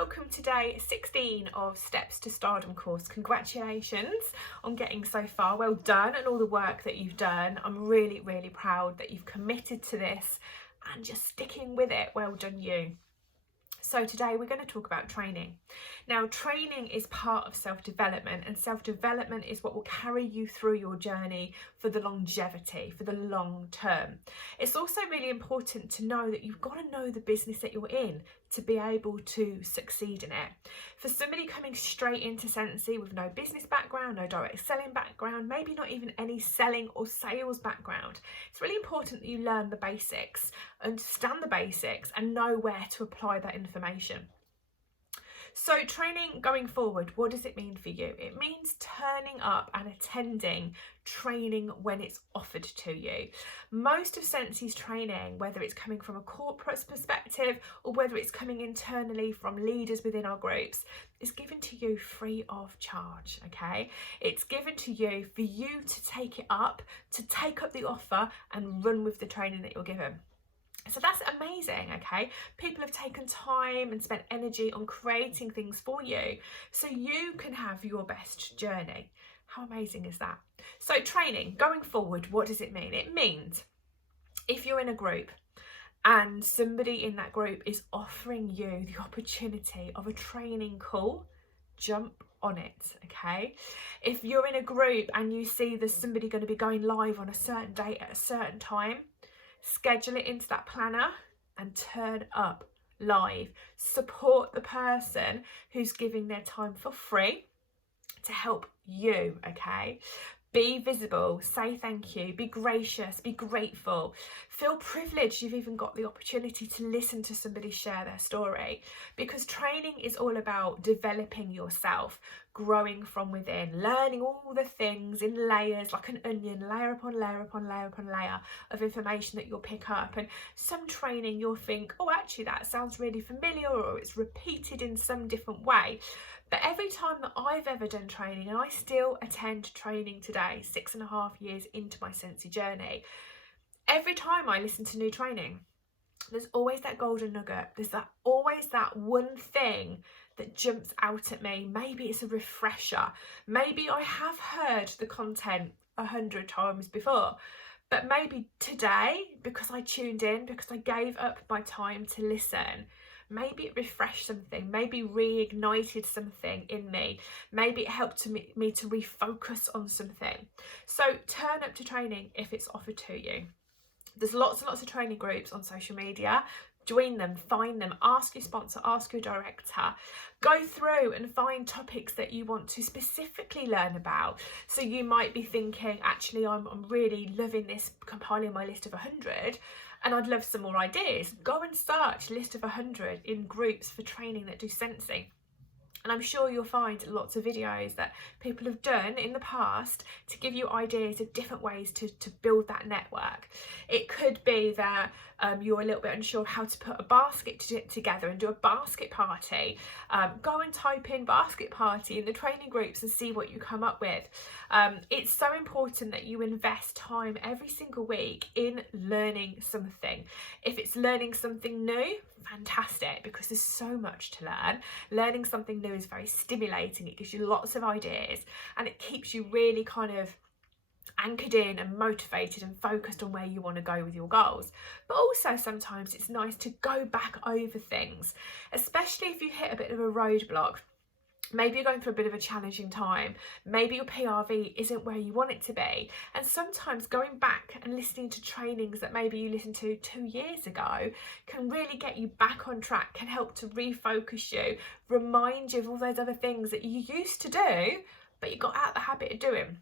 welcome to day 16 of Steps to Stardom course. Congratulations on getting so far. Well done and all the work that you've done. I'm really proud that you've committed to this and just sticking with it. Well done you. So today we're going to talk about training. Now, training is part of self-development, and self-development is what will carry you through your journey for the longevity, for the long term. It's also really important to know that you've got to know the business that you're in to be able to succeed in it. For somebody coming straight into Scentsy with no business background, no direct selling background, maybe not even any selling or sales background, it's really important that you learn the basics, understand the basics, and know where to apply that information. So training going forward, what does it mean for you? It means turning up and attending training when it's offered to you. Most of Scentsy's training, whether it's coming from a corporate perspective or whether it's coming internally from leaders within our groups, is given to you free of charge, okay? It's given to you for you to take it up, to take up the offer and run with the training that you're given. So that's amazing, okay? People have taken time and spent energy on creating things for you so you can have your best journey. How amazing is that? So training, going forward, what does it mean? It means if you're in a group and somebody in that group is offering you the opportunity of a training call, jump on it, okay? If you're in a group and you see there's somebody going to be going live on a certain date at a certain time, schedule it into that planner and turn up live. Support the person who's giving their time for free to help you, okay? Be visible, say thank you, be gracious, be grateful. Feel privileged you've even got the opportunity to listen to somebody share their story, because training is all about developing yourself, growing from within, learning all the things in layers like an onion, layer upon layer upon layer upon layer of information that you'll pick up. And some training you'll think, oh, actually that sounds really familiar, or it's repeated in some different way. But every time that I've ever done training, and I still attend training today, 6.5 years into my Scentsy journey, every time I listen to new training, there's always that golden nugget. There's always that one thing that jumps out at me. Maybe it's a refresher. Maybe I have heard the content 100 times before, but maybe today, because I tuned in, because I gave up my time to listen, maybe it refreshed something, maybe reignited something in me, maybe it helped me to refocus on something. So turn up to training if it's offered to you. There's lots and lots of training groups on social media. Join them, find them, ask your sponsor, ask your director. Go through and find topics that you want to specifically learn about. So you might be thinking, actually, I'm really loving this, compiling my list of 100, and I'd love some more ideas. Go and search list of 100 in groups for training that do Scentsy. And I'm sure you'll find lots of videos that people have done in the past to give you ideas of different ways to build that network. It could be that you're a little bit unsure how to put a basket together and do a basket party. Go and type in basket party in the training groups and see what you come up with. It's so important that you invest time every single week in learning something. If it's learning something new, fantastic, because there's so much to learn. Learning something new is very stimulating. It gives you lots of ideas and it keeps you really kind of anchored in and motivated and focused on where you want to go with your goals. But also sometimes it's nice to go back over things, especially if you hit a bit of a roadblock. Maybe you're going through a bit of a challenging time. Maybe your PRV isn't where you want it to be. And sometimes going back and listening to trainings that maybe you listened to 2 years ago can really get you back on track, can help to refocus you, remind you of all those other things that you used to do, but you got out of the habit of doing.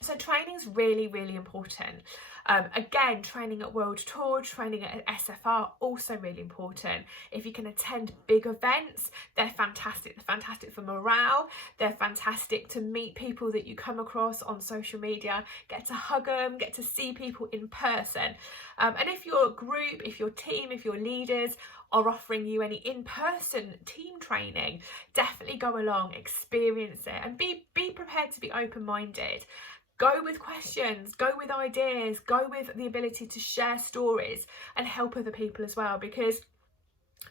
So training is really important. Again, training at World Tour, training at SFR, also really important. If you can attend big events, they're fantastic. They're fantastic for morale. They're fantastic to meet people that you come across on social media, get to hug them, get to see people in person. And if your group, if your team, if your leaders are offering you any in-person team training, definitely go along, experience it, and be prepared to be open-minded. Go with questions, go with ideas, go with the ability to share stories and help other people as well, because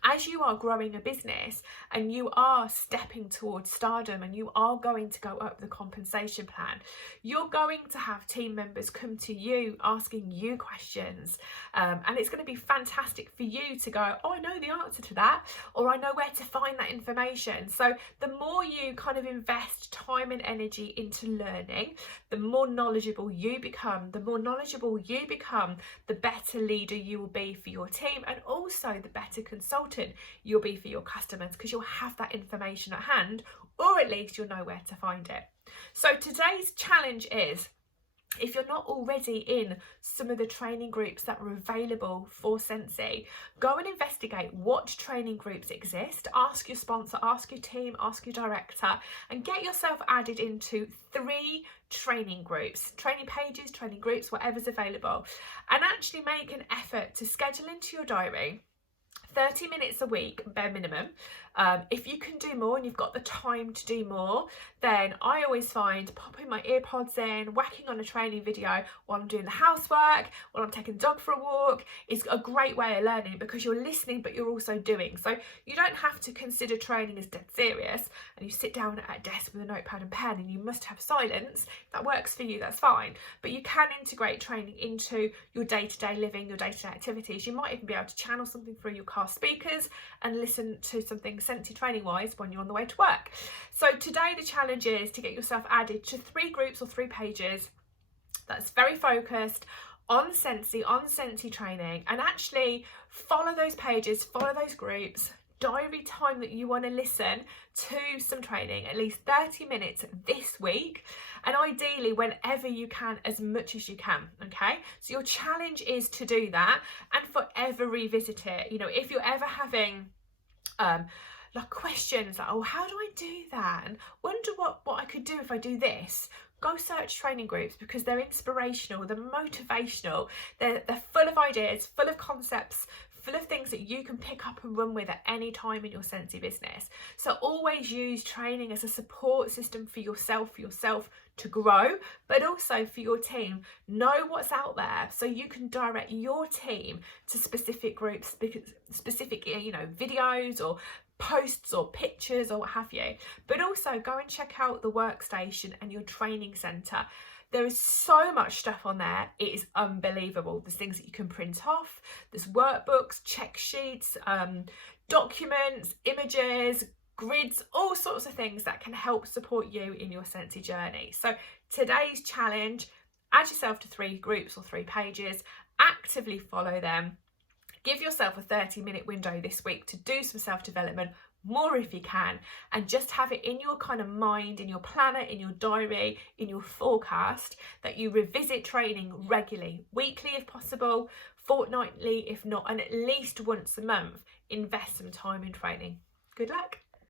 As you are growing a business and you are stepping towards stardom and you are going to go up the compensation plan, you're going to have team members come to you asking you questions, and it's going to be fantastic for you to go, oh, I know the answer to that, or I know where to find that information. So the more you kind of invest time and energy into learning, the more knowledgeable you become. The more knowledgeable you become, the better leader you will be for your team, and also the better consultant you'll be for your customers, because you'll have that information at hand, or at least you'll know where to find it. So today's challenge is, if you're not already in some of the training groups that are available for Scentsy, go and investigate what training groups exist. Ask your sponsor, ask your team, ask your director, and get yourself added into 3 training groups, training pages, training groups, whatever's available, and actually make an effort to schedule into your diary 30 minutes a week, bare minimum. If you can do more and you've got the time to do more, then I always find popping my earpods in, whacking on a training video while I'm doing the housework, while I'm taking the dog for a walk, is a great way of learning, because you're listening but you're also doing. So you don't have to consider training as dead serious and you sit down at a desk with a notepad and pen and you must have silence. If that works for you, that's fine. But you can integrate training into your day-to-day living, your day-to-day activities. You might even be able to channel something through your car speakers and listen to something Scentsy training wise when you're on the way to work. So today the challenge is to get yourself added to 3 groups or 3 pages that's very focused on Scentsy training, and actually follow those pages, follow those groups, diary time that you want to listen to some training, at least 30 minutes this week, and ideally whenever you can, as much as you can. Okay, so your challenge is to do that and forever revisit it. You know, if you're ever having like questions like, oh, how do I do that, and wonder what I could do if I do this, go search training groups, because they're inspirational, they're motivational, they're full of ideas, full of concepts, full of things that you can pick up and run with at any time in your Scentsy business. So always use training as a support system for yourself to grow, but also for your team. Know what's out there so you can direct your team to specific groups, specific videos or posts or pictures or what have you. But also go and check out the workstation and your training centre. There is so much stuff on there, it is unbelievable. There's things that you can print off, there's workbooks, check sheets, documents, images, grids, all sorts of things that can help support you in your Scentsy journey. So today's challenge, add yourself to 3 groups or 3 pages, actively follow them. Give yourself a 30-minute window this week to do some self-development, more if you can, and just have it in your kind of mind, in your planner, in your diary, in your forecast, that you revisit training regularly, weekly if possible, fortnightly if not, and at least once a month. Invest some time in training. Good luck.